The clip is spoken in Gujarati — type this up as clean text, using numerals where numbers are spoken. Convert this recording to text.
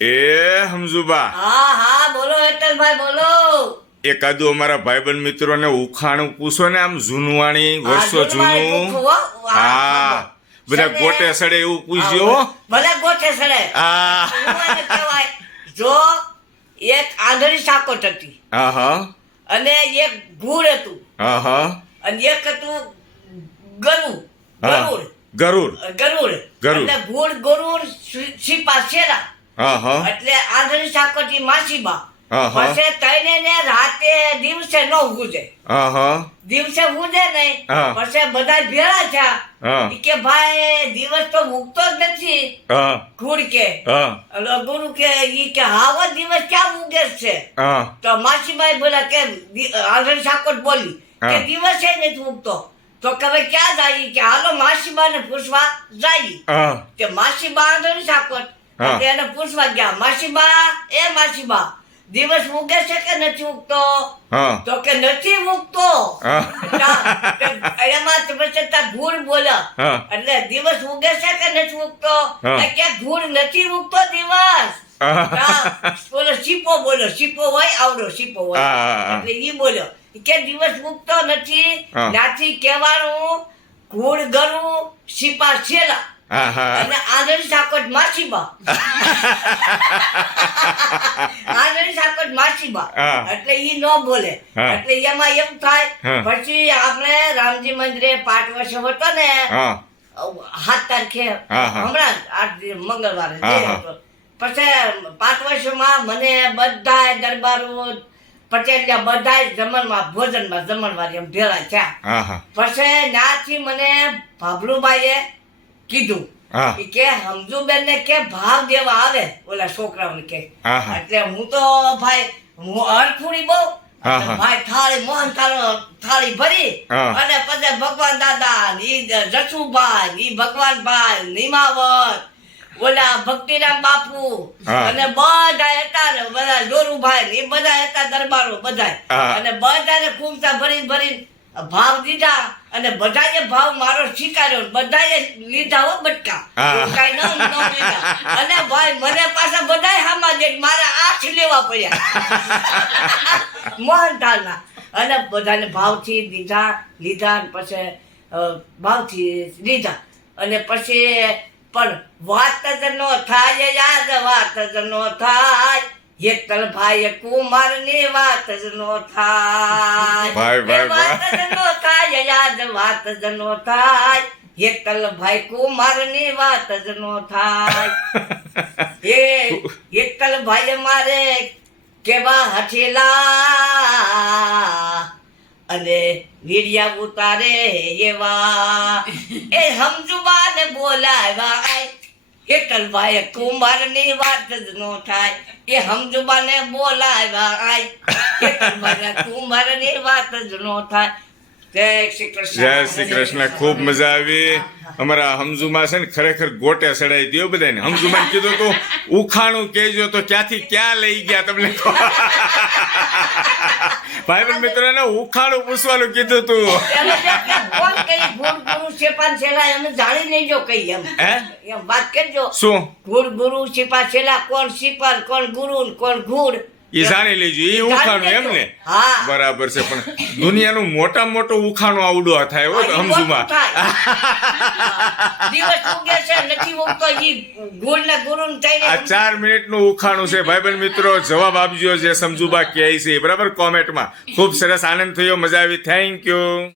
એ હમજુબા, હા હા બોલો હેતલભાઈ બોલો. એકાદું અમારા ભાઈબંધ મિત્રોને ઉખાણું પૂછો ને, આમ જૂનવાણી વર્ષો જૂનવાણી જૂનું. પૂછું હો. હા, બધા સને- ગોટે સડે એવું પૂછજો હો. ભલે ગોઠે સડે. હા જૂનવાણી કહેવાય. જો એક આંધળી સાકોટ હતી હા હા અને એક ઘૂડ હતું હા હા અને એક હતું ગરુડ. હા. ગરુડ ગરુડ. ગરુડ ગરુડ. એટલે ઘૂડ ગરુડ સિપા શેરા હા હા એટલે આંધળી સાકોટી માસીબા. હા, હા. પછી તઈને ને રાતે દિવસે ન ઉગે. હા હા દિવસે ઉગે નહીં. હા. પછી બધા ભેળા થયા. હા. ઈ કે ભાઈ દિવસ તો ઉગતો જ નથી. હા ઘૂડ કે હા એટલે ગુરુ કે ઈ કે હાવો દિવસ ક્યાં ઉગે છે? હા તો માસીબાઈ બોલા કે આંધળી સાકોટ બોલી કે હા. દિવસે નથી ઉગતો. તો કે હવે ક્યાં જાય? કે હાલો માસીબાને પૂછવા જાય. હા કે માસીબા આંધળી સાકોટ હા. એટલે એને પૂછવા ગયા, માસીબા એ માસીબા દિવસ ઉગે છે કે નથી ઉગતો? હા તો કે નથી ઉગતો. હા. એમાં તો પછી તાર ઘૂડ બોલ્યા હા. એટલે દિવસ ઉગે છે કે નથી ઉગતો? હા. એ કે ઘૂડ નથી ઉગતો દિવસ. હા. હા, બોલો સીપો બોલ્યો, સીપો હોય આવડો સીપો હોય હા. એટલે ઈ બોલ્યો કે દિવસ ઉગતો નથી. હા. નાથી કહેવાનું ઘૂડ ગરું સીપા છેલા હા હા અને આંધળી સાકોટ માસીબા. આંધળી સાકોટ માસીબા હા. એટલે ઈ ન બોલે. હા. એટલે એમાં એમ થાય. હા. પછી આપણે રામજી મંદિરે પાઠ વર્ષ હતો ને હા 7 તારીખે હા, હા. હમણાં મંગળવારે હા, જે હા. હતો. પછી પાંચ વર્ષમાં મને બધાય દરબારો પટેલિયા બધાય જમણવાર એમ ભેળા થયા. હા હા પછી ત્યાંથી મને ભાભલુબાઈએ કીધું હા. ઈ કે હમજુબેન ને કે ભાવ દેવા આવે ઓલા છોકરાઓને કે. હા, હા. એટલે હું તો ભાઈ હું અડખુડી બહુ. હા, એટલે હા. ભાઈ થાળી મોહન થાળી ભરી હા. અને પછી ભગવાન દાદા ઈ જસુભાઈ ઈ ભગવાનભાઈ નીમાવત ઓલા ભક્તિરામ બાપુ હા. અને બધા હતા ને બધા જોરુભાઈ ને એ બધા હતા દરબારો બધા. હા. અને બધાને ખૂમતા ભરી ભરી ભાવ દીધા અને બધાએ ભાવ મારો સ્વીકાર્યો. બધાએ લીધા હો બટકા. હા. એવું કાંઈ ન લીધા. અને ભાઈ મને પાછા બધાય હામાં દે મારે 8 લેવા પડ્યા મોહનથાળના. અને બધાને ભાવથી લીધા અને પછી ભાવથી લીધા અને પછી પણ વાત જ ન થાય યાદ વાત જ ન થાય. હેતલભાઈ કુમારની વાત જ ન થાય. ભાઈ, ભાઈ, એ વાત જ ન થાય યાદ વાત જ ન થાય. હેતલભાઈ કુમારની વાત જ ન થાય. એ હેતલભાઈ મારે કેવા હઠેલા અને વીડિયા ઉતારે એવા. એ હમજુબાને બોલાવ્યા હેતલભાઈ કુમારની વાત જ ન થાય. એ હમજુબાને બોલાવ્યા હેતલભાઈ કુમારની વાત જ ન થાય. જય શ્રી કૃષ્ણ. જય શ્રી કૃષ્ણ. ખૂબ મજા આવી. અમારા હમજુમાં છે ને ખરેખર ગોટે સડાઈ દો બધાને. હમજુમાં કીધું તું ઉખાણું કહેજો તો ક્યાંથી ક્યાં લઈ ગયા તમને. ભાઈ મિત્રોને ઉખાણું પૂછવાનું કીધું તું. એમ એટલે કે કોણ કઈ ગુરુ ગુરુ શેપાન છેલા એમ જાણી લેજો કઈ એમ. હે? એમ વાત કરજો. શું ગુરુ ગુરુ શેપા છેલા કોણ શીપાન કોણ ગુરુ ને કોણ ઘૂડ એ જાણી લેજો. એ ઉખાણું એમ ને? હા. બરાબર છે. પણ દુનિયાનું મોટામાં મોટું ઉખાણું આવડું થાય હો ઈ હમજુમાં. મોટું થાય. દિવસ ઉગે છે નથી ઉગતો ઈ ગુડ ને ગુરુ ને થઈને આ 4 મિનિટનું ઉખાણું છે. ભાઈબંધ મિત્રો જવાબ આપજો જે સમજુબા કહે છે બરાબર કોમેન્ટમાં. ખૂબ સરસ આનંદ થયો, મજા આવી. Thank you.